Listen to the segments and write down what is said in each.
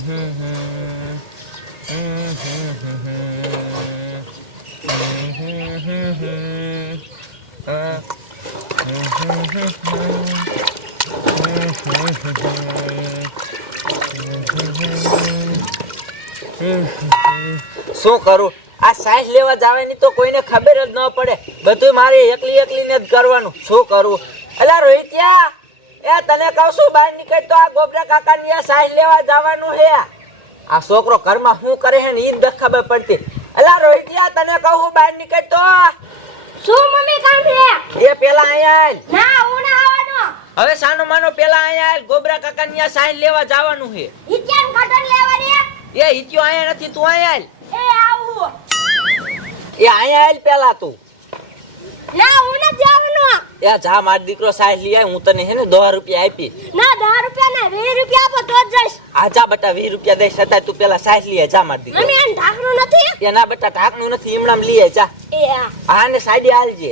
શું કરું? આ સાઈઝ લેવા જવાની તો કોઈને ખબર જ ન પડે. બધું મારે એકલીને જ કરવાનું. શું કરું? અલા રોહિત્યા, એ તને કહું છું બહાર નીકળ તો આ ગોબરા કાકાની આ સાઈઝ લેવા જવાનું હે. આ છોકરો ઘરમાં શું કરે છે ને ઈ જ ખબર પડતી. અલા રોહિત્યા, તને કહું બહાર નીકળ તો. શું મમ્મી કામ છે? એ પેલા અહીંયા આલ. ના હું ના આવવાનો. હવે સાનો માનો પેલા અહીંયા આલ. ગોબરા કાકાની આ સાઈઝ લેવા જવાનું છે. હિત્યાન કટન લેવાની. એ હિત્યો અહીંયા નથી, તું અહીંયા આલ. એ આવું. એ અહીંયા આલ પેલા તું. ના હું ન જવાનો. એ જા માર દીકરો સાઈઝ લઈ આય. હું તને હે ને 10 રૂપિયા આપી. ના 10 રૂપિયા ના 20 રૂપિયા આપો તો જ જઈશ. આ જા બેટા 20 રૂપિયા દઈશ. છતાં તું પેલા સાઈઝ લઈ આય. જા માર દીકરો. મમ્મી આને ઢાકણું નથી. એ ના બેટા ઢાકણું નથી, ઈમણામ લઈ આય. જા. એ આને સાઈડે આલજે.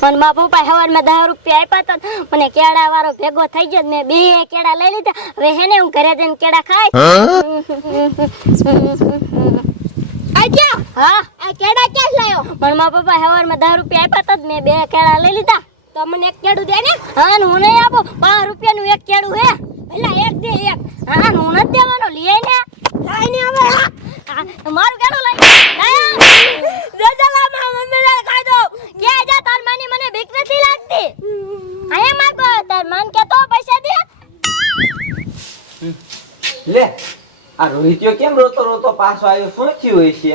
પણ મારા પપ્પા સવારમાં 10 રૂપિયા આપ્યા તો મને કેળા વાળો ભેગો થઈ ગયો. મેં 2 કેળા લઈ લીધા. હવે હેને હું ઘરે જઈને કેળા ખાઈ. આજા હા આ કેળા ક્યાં લાયો? પણ મારા પપ્પા સવારમાં 10 રૂપિયા આપ્યા તો મેં 2 કેળા લઈ લીધા. તો મને એક કેળું દે ને. હા હું નહીં આપો. 5 રૂપિયાનું એક કેળું હે. પેલા એક દે એક. હા હું નથી દેવાનો. લે ને લાઈ ને હવે. મારું કેળું લઈ રજાલામાં મમ્મી ને ખાઈ દો. કે જા તાર માની મને બીક નથી લાગતી. આયા માગો તાર માન કે તો પૈસા દે. લે આ રોહિત્યો કેમ રોતો પાછો આવ્યો? શું થયું હશે?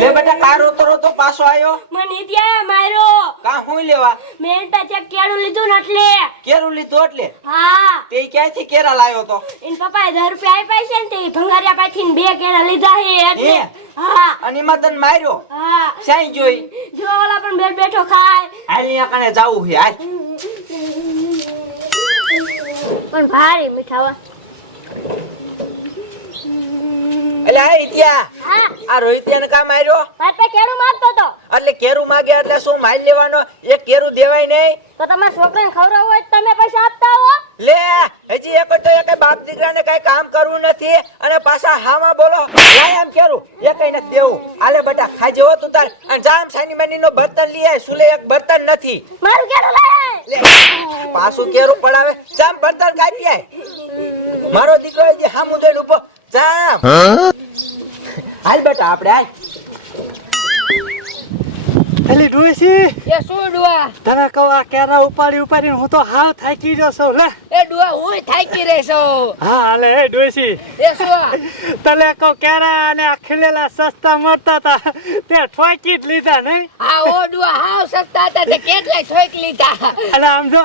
લે બેટા કા રોતો પાછો આવ્યો? મને ત્યાં માર્યો. કા હું લેવા? મેં પાછા કેળું લીધું ને એટલે. કેરું લીધું એટલે? હા. તે ક્યાંથી કેરા લાવ્યો તો? એન પપ્પાએ 10 રૂપિયા આપ્યા છે ને તે ભંગારિયા પાછીને 2 કેળા લીધા છે એટલે. હા. અને એમાં તને માર્યો? હા. સાઈ જોઈ? જો ઓલા પણ બેઠો ખાય. અહીંયા કને જાવું છે આજ. પણ ભારી મીઠાવા. એટલે આ ઇતિયા હા. આ રોહિત્યાને કા માર્યો? મારે કેળું મારતો તો. એટલે કેરું માગે એટલે શું મારી લેવાનો? એક કેરું દેવાય નહીં? તો તમારા છોકરાને ખવડાવવું હોય તો તમે પૈસા આપતા હો. લે હજી એક તો એક બાપ દીકરાને કઈ કામ કરવું નથી અને પાછા હામાં બોલો. લાય આમ કેરું એકઈ નથી દેવું. આલે બેટા ખાઈ જવો તું તાર. અને જામ સાની માનીનો બર્તન લઈ આય. સુલે એક બર્તન નથી. મારું કેળું લાય. લે પાછું કેરું પડાવે. જામ બર્તન કાપી આય. મારો દીકરો હજી હામું દઈને ઉભો. જામ હાલ બેટા આપણે હાલ. એલી ડોસી એ શું ડુઆ? તને કહું આ કેરા ઉપાડીને હું તો હાવ થાકી ગયો છું. લે એ ડુઆ હું થાકી રહી છું. હા હાલે એ ડોસી એ શું? તને કહું કેરા અને આ ખીલેલા સસ્તા મળતા હતા તે ઠોકી જ લીધા નહીં? હા ઓ ડુઆ હાવ સસ્તા હતા તે કેટલાય ઠોક લીધા. એટલે આમ જો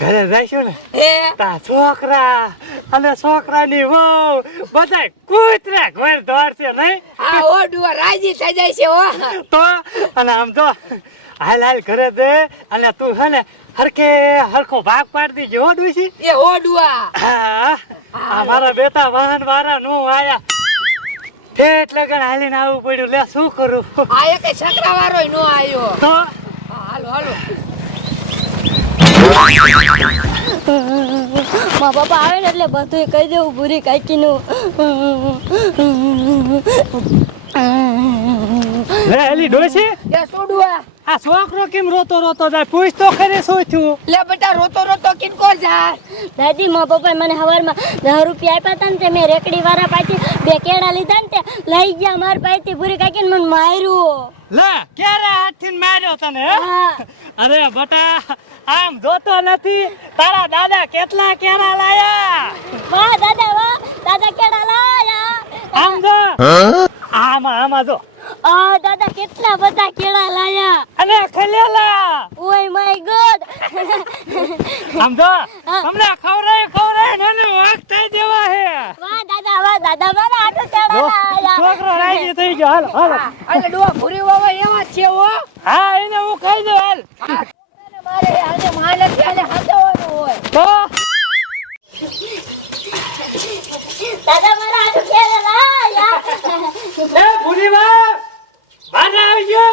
ઘરે જઈશું ને હે તા છોકરા અને છોકરાની વહુ બધાય કૂતરા ઘર દોડશે નહીં? હા ઓ ડુઆ રાજી થઈ જાય છે હો. તો અને આમ જો હાલ ઘરે દે અને તું હે ને હરખો ભાગ પાડી દીજો હો ડોસી. એ ઓ ડુઆ હા આ મારા બેટા વાહન વાળા નું આયા એટલે ગણ હાલીને આવવું પડ્યું. લે શું કરું? આ એક છકરા વાળો નો આવ્યો. તો હાલો હાલો મારા પપ્પા આવે ને એટલે બધું કહી દેવું ભૂરી કાકીનું. લે એલી ડોસી એ શું ડુઆ? આ છોકરો કેમ રોતો જાય? પૂછ તો ખરી શું થયું? લે બેટા રોતો કિનકો જાય? દાદી મારા પપ્પાએ મને સવારમાં 10 રૂપિયા આપ્યા હતા ને તે મેં રેકડી વાળા પાછી 2 કેળા લીધા ને તે લઈ ગયા મારા પાસેથી ભૂરી કાકીને મને માર્યું. લે ક્યારે હાથથી માર્યો તને? હા. અરે બટા આમ જોતો નથી તારા દાદા કેટલા કેળા લાયા? વાહ દાદા કેળા લાયા. આમ જો આમાં જો દાદા કેટલા બધા કેળા લાયા. અને ખલેલા ઓય માય ગોડ. આમ જો તમને ખવરાય મને વાક થઈ દેવા હે. વાહ દાદા મારા આટો કેળા લાયા. છોકરો રાજી થઈ ગયો. હાલો એટલે ડુઆ ભૂરી વાવા એવા જ છે હો. હા એને હું ખાઈ દઉં. હાલ મારે આજે માને ત્યાં હાથવાનું હોય તો દાદા મારા આટો કેળા લાયા. એ ભૂરીવા બાને આવજો.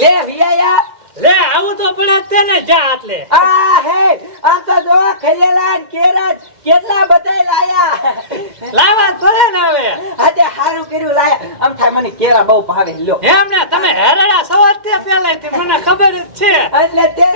લે વિયાયા લે આવું તો પડે તે દે ને જા આટલે. આ હે આમ તો જો ખલેલા ને કેરા કેટલા બધાય લાયા. લાવા પડે ને હવે. આજે હારું કર્યું લાયા. આમ થાય મને કેરા બહુ ભાવે લ્યો. એમ ને તમે હેરડા સવાર તે પેલાથી મને ખબર જ છે. એટલે તે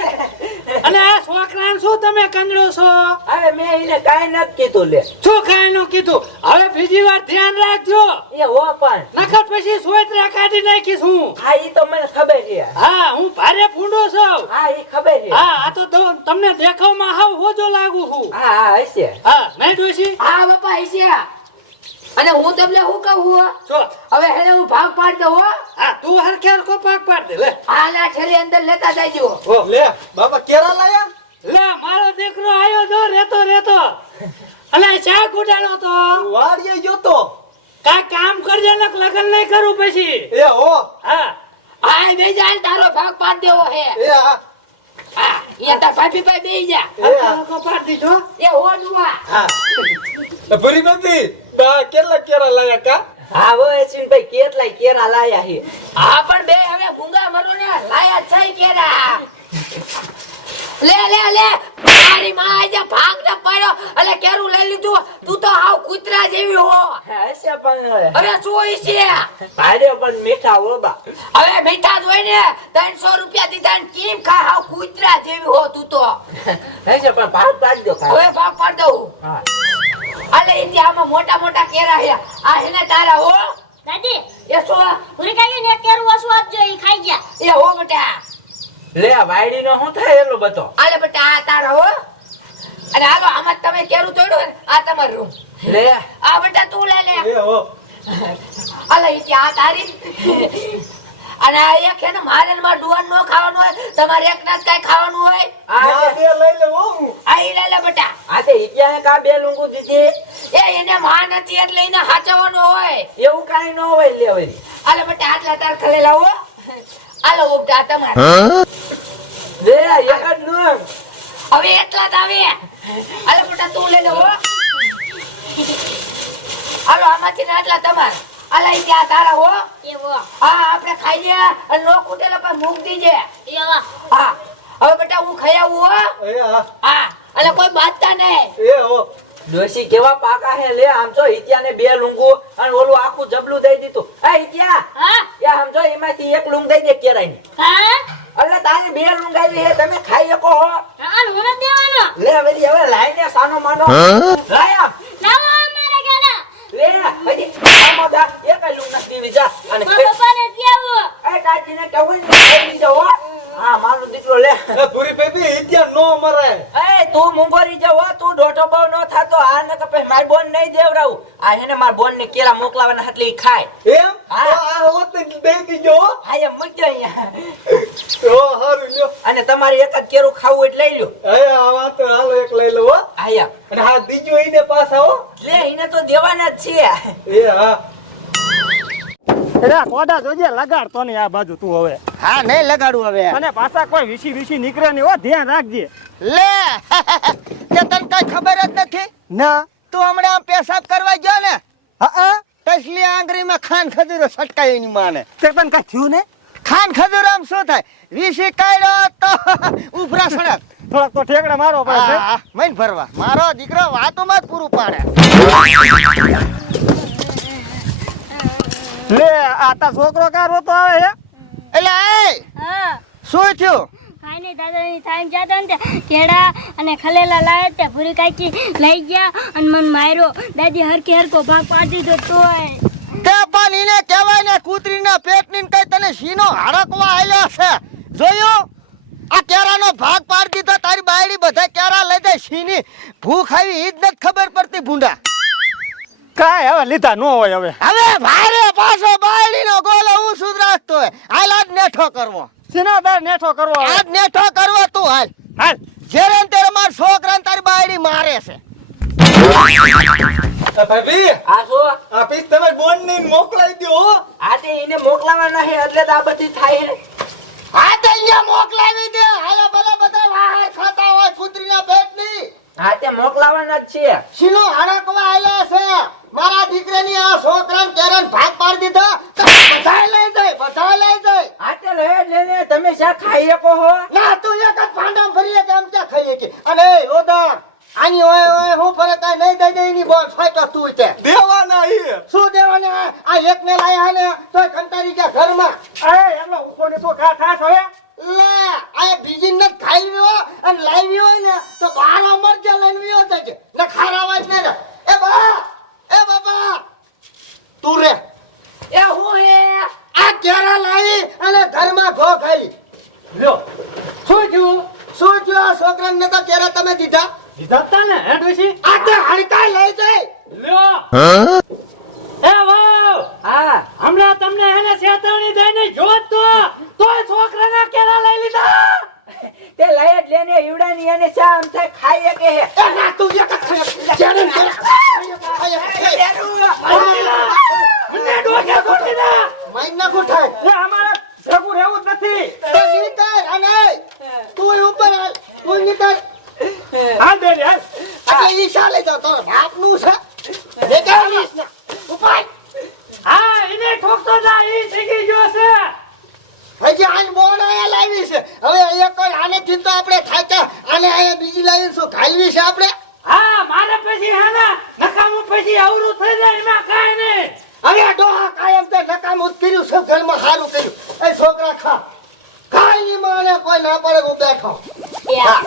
અને આ છોકરાને શું તમે કંગડો છો? હવે મેં એને કાઈ નથી કીધું લે. શું કાંઈ ન કીધું? હવે બીજી વાર ધ્યાન રાખજો. એ હો પણ નકર પછી સોયત્રા કાઢી નાખીશ હું. હા ઈ તો મને ખબર છે. હા હું ભારે ફૂંડો છું. હા ઈ ખબર છે. હા આ તો તમને દેખાવમાં હાવ હોજો લાગુ છું. હા હા હશે. હા નહીં ડોશી? હા બાપા હશે. અને હું તમને શું કહું હું જો હવે હેને હું ભાગ પાડ દઉં હો. હા તું હરખેર કો પાક પાડ દે લે. આના ઠેલી અંદર લેતા જજો. ઓ લે બાબા કેરા લાયા? લે મારો દીકરો આયો જો રેતો અને ચા ગુડાડો તો વાડીએ ગયો તો કા કામ કરજે ને લગન નહીં કરું પછી. એ હો હા આ બે જાય તારો ભાગ પાડ દેવો હે. એ હા હા અહીંયા તાર ભાભી ભાઈ બેહી જા. હરખેર કો પાડ દીધો. એ હો ડુઆ. હા ભરી બાપી બા કેટલા કેરા લાયા કા હા હો એસીનભાઈ કેટલાય કેરા લાયા છે. હા પણ બે હવે ગુંગા મરો ને લાયા છે કેરા. લે મારી માં આજે ભાગ ન પડ્યો એટલે કેરું લઈ લીધું. તું તો હાવ કૂતરા જેવી હો. હશે પણ હવે શું છે? ભાડે પણ મીઠા ઓબા. હવે મીઠા જ હોય ને 300 રૂપિયા દીધા ને કેમ ખા હાવ કૂતરા જેવી હો તું તો. હશે પણ ભાવ પાડી દો કાંઈ. હવે ભાગ પાડ દઉં. હા અલે ઇન્ડિયામાં મોટા મોટા કેરા હે. આ હેને તારા હો. દાદી એ શું? પૂરી કાઢી ને કેરું ઓછું આપજો ઈ ખાઈ ગયા. એ હો બેટા. લે વાયડી નો શું થાય એટલો બધો. આલે બેટા આ તારા હો. અને હાલો આમાં તમે કેરું તોડ્યું ને આ તમારું રૂમ. લે આ બેટા તું લે લે. એ હો અલે ઈ આ તારી. અને આ એક હે ને મારે ને માર ડુવાન નો ખાવાનું હોય. તમારે એક ના જ કઈ ખાવાનું હોય. આ બે લઈ લે હો હું આ ઈ લે લે બેટા. આ તે ઈજાને કા બે લુંગુ દીધી. એ એને માં નથી એટલે એને હાચવવાનો હોય. એવું કાઈ ન હોય લે વળી. આલે બેટા આટલા તાર ખલેલા હો. આલો ઉપડા તમારે. લે એક જ નું. હવે એટલા જ આવે. આલે બેટા તું લઈ લે હો. આલો આમાંથી ને આટલા તમારે. આલા ઈ ત્યાં તારા હો. એવો હા આપણે ખાઈ લે અને નો કૂટેલા પર મૂક દીજે. એવા હા હવે બેટા હું ખાઈ આવું હો. એ હા હા અને કોઈ બાંધતા નહીં. એ હો ડોશી કેવા પાકા હે લે આમ જો ઈત્યાને બે લુંગુ અને ઓલું આખું જબલું દઈ દીધું. એ ઈત્યા હા એ સમજો એમાંથી એક લુંગ દઈ દે કેરાઈ. હા એટલે તારી બે લુંગ આવી હે તમે ખાઈ શકો હો. હા હું દેવાનો લે વળી હવે લાઈને સાનો માનો લાયા. લાવો અમારે ગાડા લે હજી સામો દા એક લુંગ નથી દીવી જા અને મારા પપ્પાને કેવો એ કાચીને કહું ને ખાઈ લીધો હો. હા મારો દીકરો લે. એ ભૂરી બાપી ઇત્યા નો મરે એ તું મુંગોરી જાવ હો, તું દોઢો બહુ ન થાતો. આ ને કપે માર બોન નહીં દેવરાવું. આ હેને માર બોન ને કેરા મોકલાવાના એટલે ઈ ખાય. એમ હા. તો આ હોત ને દઈ દીજો હો. હા એમ મૂકજો અહીંયા. હો હારું લ્યો અને તમારે એક જ કેરું ખાવું એટલે લઈ લ્યો. એ આ વાત તો હાલો એક લઈ લો હો આયા અને હા બીજો ઈને પાછા હો લે એને તો દેવાના જ છે. એ હા અરે કોડા જોજે લગાડતો નહીં આ બાજુ તું હવે. હા નહીં લગાડું હવે અને પાછા કોઈ વિસી નીકળે નહીં હો, ધ્યાન રાખજે. લે કે તને કઈ ખબર જ નથી ના તું હમણાં આમ પેશાબ કરવા ગયો ને હા તસલી આંગળીમાં ખાન ખજૂરો છટકાય એની માને તે પણ કઈ થયું ને? ખાન ખજૂરો આમ શું થાય વિસી કાઢ્યો તો ઉભરા સડક થોડાક તો ઠેકડા મારો પડે. હા મૈન ભરવા મારો દીકરો વાતોમાં જ પૂરું પાડે લે આ તા છોકરો કા રોતો આવે હે? એટલે એ હા શું થયું કાઈ નહીં દાદાની ટાઈમ જતા ને તે કેળા અને ખલેલા લાયા તે પૂરી કાચી લઈ ગયા અને મને માર્યો. દાદી હરકો ભાગ પાડી દીધો તોય. તે પણ એને કહેવાય ને કૂતરીના પેટની કઈ તને સીનો હડકવા આલ્યો છે જોયું આ કેરાનો ભાગ પાડી દીધો તારી બાયડી બધા કેરા લઈ જાય સીની ભૂખ આવી ઈ જ નથી ખબર પડતી ભૂંડા કાંઈ હવે લીધા ન હોય હવે. હવે ભારે પાછો બાયડીનો ગોલો હું સુધરાતો હોય હાલ આજ નેઠો કરવો સિનાદાર નેઠો કરવો હવે. આજ નેઠો કરવો તું હાલ હાલ જેરે ને તેરે માર છોકરાને તારી બાયડી મારે છે એ ભાભી આ શું? આ પીસ તમે બોન ને મોકલાઈ દો હો આ તે એને મોકલાવાના છે એટલે તો આ બધી થાય છે. હા તો અહીંયા મોકલાવી દે હાલે ભલે બધા વાહર ખાતા હોય કૂતરીના પેટની હા તે મોકલાવાના જ છે. શીનો હડકવા આલ્યો છે મારા દીકરાની આ છોકરાને કેરાને ભાગ પાડી દીધો તો બધાય લઈ જાય હા તે લઈ લઈને તમે શા ખાઈ શકો હો ના તું એક જ ભાંડામાં ભરીએ કે આમ ક્યાં ખાઈએ કે અને એ ઓદા આની ઓય હું ફરે કાઈ નહીં દઈ દે એની બોલ ફાઈટો તું તે દેવાના ઈ શું દેવાના આ એક ને લાયા ને તો કંટારી ગયા ઘરમાં એ એમનો ઉકોને તો ઘા ઠાઠ હવે લે આ બીજી ને ખાઈ રહ્યો અને લાવી હોય ને તો બાર અમર જે લઈને વ્યો જાય ને ખારાવાજ ને એ બાબા તું રે એ હું હે આ કેરા લાવી અને ઘરમાં ઘો ખાઈ લ્યો શું થયું શું જો આ છોકરાને તો કેરા તમે દીધા દીધા તા ને હે ડોશી આ તો હડકા લઈ જાય લ્યો એ વાવ હા હમણાં તમને એને ચેતવણી દઈને જોત તો છોકરાના કેળા લઈ લીધા તે લઈ જ લેને ઈવડાની એને શા આમ થાય ખાઈ શકે હે એ ના તું એક જ ખાય જેને મને ડોકે છોડી દે મહિના ગોઠાય એ અમારે ભેગું રહેવું જ નથી તો નીકળ અને તું ઉપર હાલ તું નીકળ હાલ દે રે હાલ એટલે ઈ ચાલે તો તારા બાપનું છે દેખાડીશ ને ઉપાય હા એને ઠોકતો જા ઈ શીખી ગયો છે હજી આન બોણાયા લાવી છે હવે એક જ આને થી તો આપણે થાક્યા અને અહીંયા બીજી લાવી શું ખાલવી છે આપણે હા મારે પછી હે ને નકામું પછી અવરું થઈ જાય એમાં કાંઈ નહીં હવે ડોહા કાયમ તે નકામું જ કર્યું છે ઘરમાં સારું કર્યું એ છોકરા ખા ખાઈ માને કોઈ ના પડે હું બેઠો એ આ